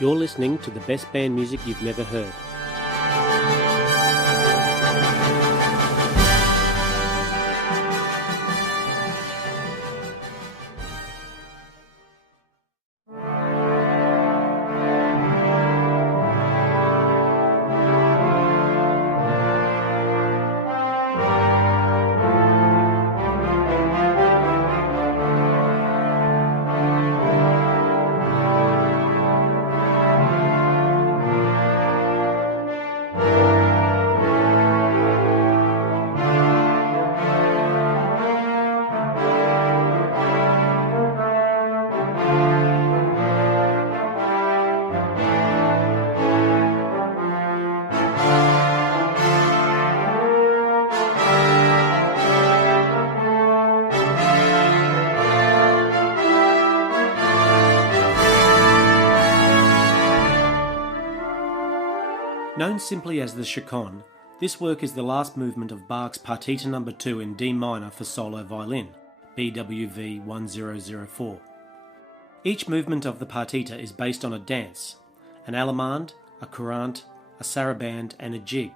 You're listening to the best band music you've never heard. Known simply as the Chaconne, this work is the last movement of Bach's Partita No. 2 in D minor for solo violin, BWV 1004. Each movement of the Partita is based on a dance, an allemande, a courante, a sarabande and a jig.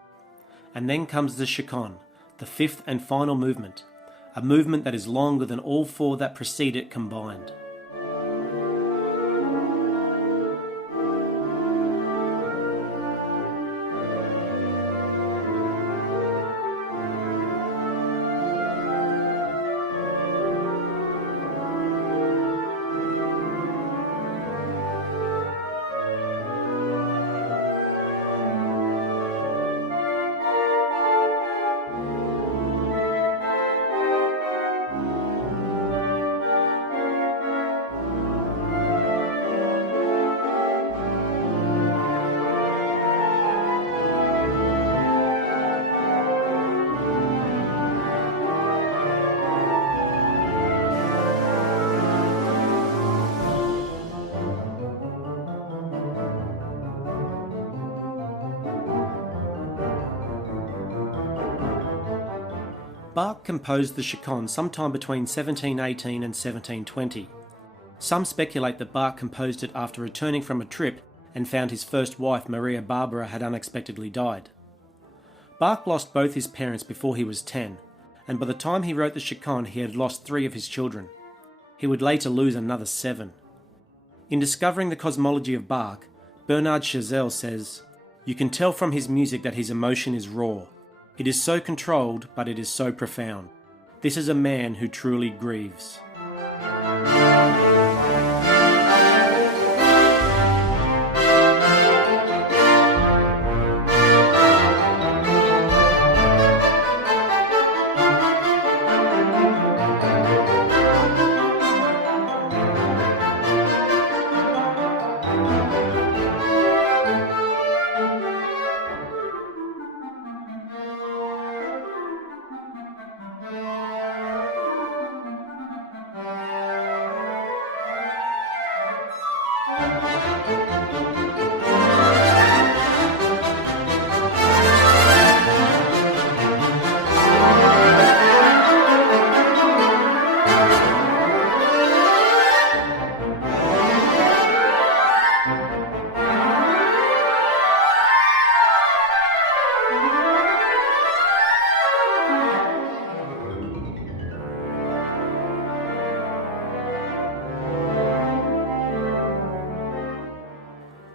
And then comes the Chaconne, the fifth and final movement, a movement that is longer than all four that precede it combined. Bach composed the Chaconne sometime between 1718 and 1720. Some speculate that Bach composed it after returning from a trip and found his first wife, Maria Barbara, had unexpectedly died. Bach lost both his parents before he was 10, and by the time he wrote the Chaconne he had lost 3 of his children. He would later lose another 7. In discovering the cosmology of Bach, Bernard Chazelle says, "You can tell from his music that his emotion is raw. It is so controlled, but it is so profound. This is a man who truly grieves."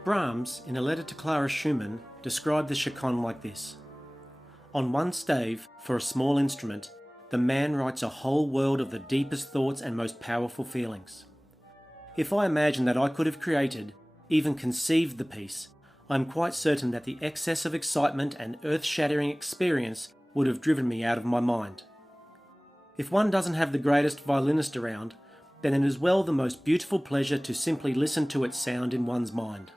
Brahms, in a letter to Clara Schumann, described the Chaconne like this: "On one stave, for a small instrument, the man writes a whole world of the deepest thoughts and most powerful feelings. If I imagine that I could have created, even conceived the piece, I am quite certain that the excess of excitement and earth-shattering experience would have driven me out of my mind. If one doesn't have the greatest violinist around, then it is well the most beautiful pleasure to simply listen to its sound in one's mind."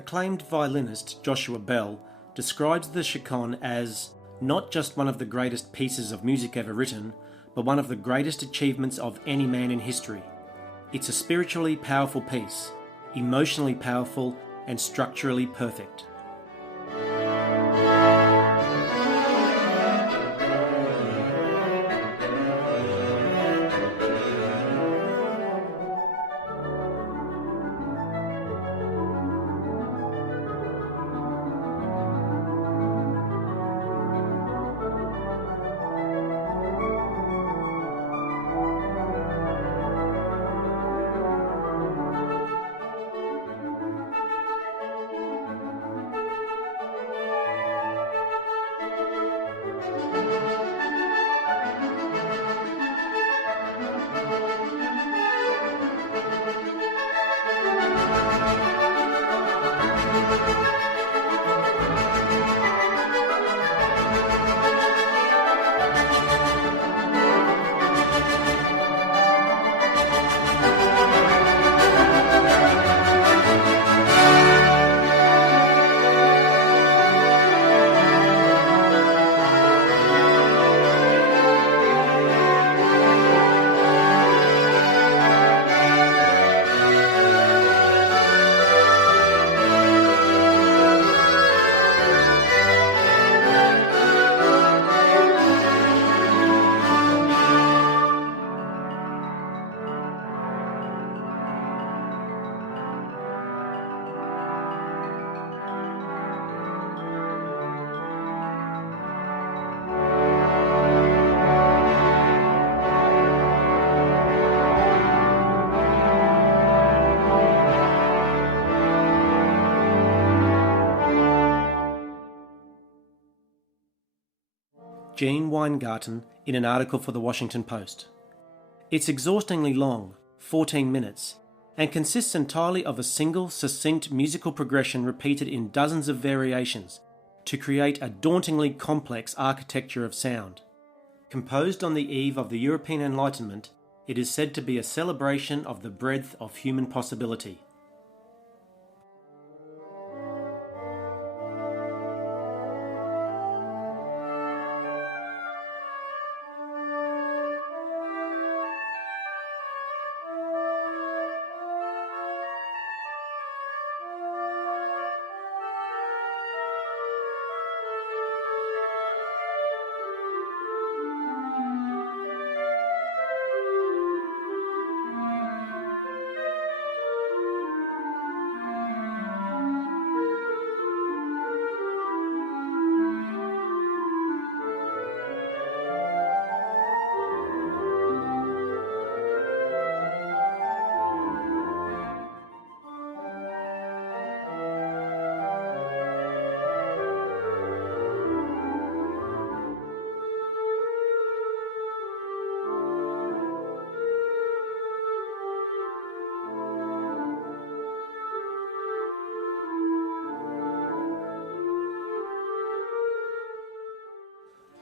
Acclaimed violinist Joshua Bell describes the Chaconne as not just one of the greatest pieces of music ever written, but one of the greatest achievements of any man in history. It's a spiritually powerful piece, emotionally powerful, and structurally perfect. Gene Weingarten in an article for the Washington Post. It's exhaustingly long, 14 minutes, and consists entirely of a single, succinct musical progression repeated in dozens of variations to create a dauntingly complex architecture of sound. Composed on the eve of the European Enlightenment, it is said to be a celebration of the breadth of human possibility.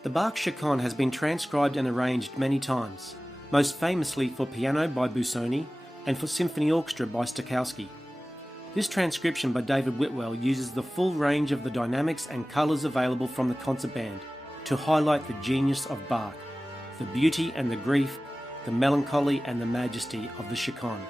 The Bach Chaconne has been transcribed and arranged many times, most famously for piano by Busoni and for symphony orchestra by Stokowski. This transcription by David Whitwell uses the full range of the dynamics and colours available from the concert band to highlight the genius of Bach, the beauty and the grief, the melancholy and the majesty of the Chaconne.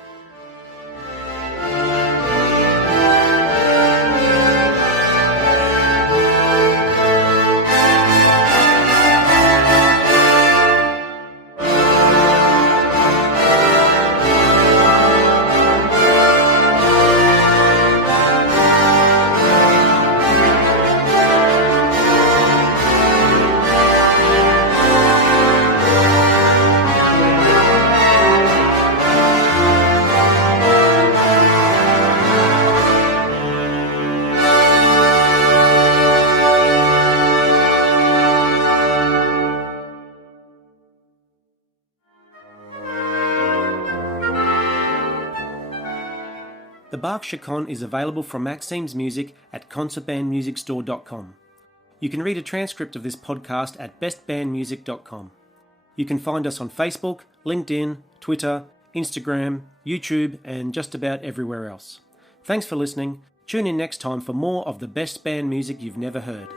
The Bach Chaconne is available from Maxime's Music at concertbandmusicstore.com. You can read a transcript of this podcast at bestbandmusic.com. You can find us on Facebook, LinkedIn, Twitter, Instagram, YouTube, and just about everywhere else. Thanks for listening. Tune in next time for more of the best band music you've never heard.